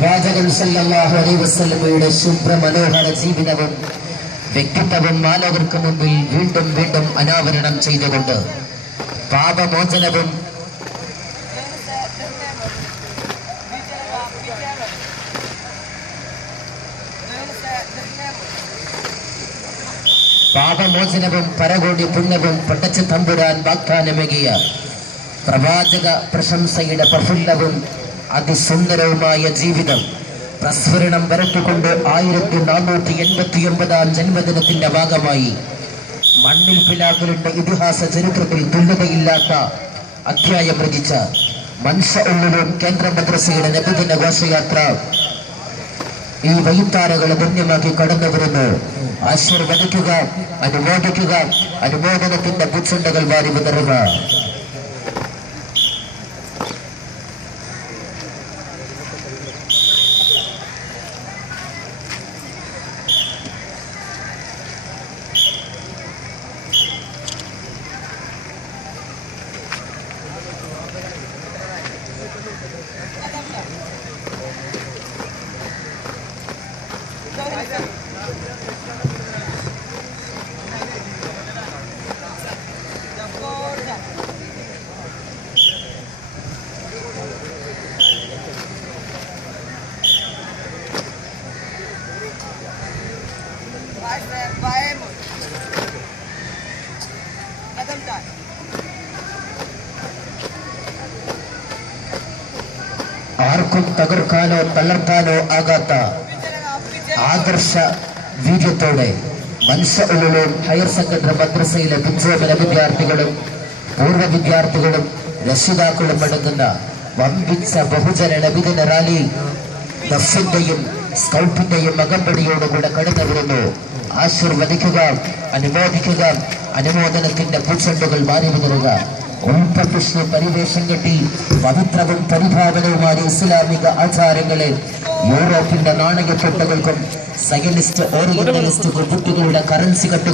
പ്രവാചകൻ സല്ലല്ലാഹു അലൈഹി വസല്ലമയുടെ ശുഭ്ര മനോഹര ജീവിതവും വ്യക്തിത്വവും മാനവർക്ക് മുമ്പിൽ വീണ്ടും വീണ്ടും അനാവരണം ചെയ്തുകൊണ്ട് പാപമോചനവും പരകോടി പുണ്യവും പടച്ച തമ്പുരാൻ വാഗ്ദാനമേകിയ പ്രവാചക പ്രശംസയുടെ പ്രഫുല്ലവും അതിസുന്ദരവുമായ ജീവിതം പ്രസ്ഫുരണം വരട്ടുകൊണ്ട് 1489 ജന്മദിനത്തിന്റെ ഭാഗമായി മണ്ണിൽ പിലാക്കളുടെ ഇതിഹാസ ചരിത്രത്തിൽ തുല്യതയില്ലാത്ത അധ്യായം രചിച്ച മൻഷ ഉള്ളിലും കേന്ദ്ര മദ്രസയുടെ നബിദിന ഘോഷയാത്ര ഈ വൈത്താരകളെ ധന്യമാക്കി കടന്നു വരുന്നു. ആശീർവദിക്കുക, അനുമോദിക്കുക, അനുമോദനത്തിന്റെ പുച്ഛണ്ടകൾ വാരി വിതറുക. ആർക്കും തകർക്കാനോ തളർത്താനോ ആകാത്ത ആദർശ വീര്യത്തോടെ മൻഷഉലുലൂം ഹയർ സെക്കൻഡറി മദ്രസയിലെ വിദ്യാപന വിദ്യാർത്ഥികളും പൂർവ്വ വിദ്യാർത്ഥികളും രക്ഷിതാക്കളും അടങ്ങുന്ന വമ്പിച്ച ബഹുജന നബിദിന റാലി ദഫിന്റെയും സ്കൗട്ടിന്റെയും അകമ്പടിയോടുകൂടെ കടന്നു വരുന്നു. ആശീർവദിക്കുക, അനുമോദിക്കുക, അനുമോദനത്തിന്റെ പൂച്ചെണ്ടുകൾ വാരി വിതറുക. ഉൾപ്പതിഷ്ണു പരിവേഷം കെട്ടി പവിത്രവും പരിഭാവനവുമായ ഇസ്ലാമിക ആചാരങ്ങളെ യൂറോപ്പിന്റെ നാണയത്തൊട്ടുകൾക്കും സയനിസ്റ്റ് ഓറിയന്റലിസ്റ്റ് കുട്ടികളുടെ കറൻസി കെട്ടുകൾ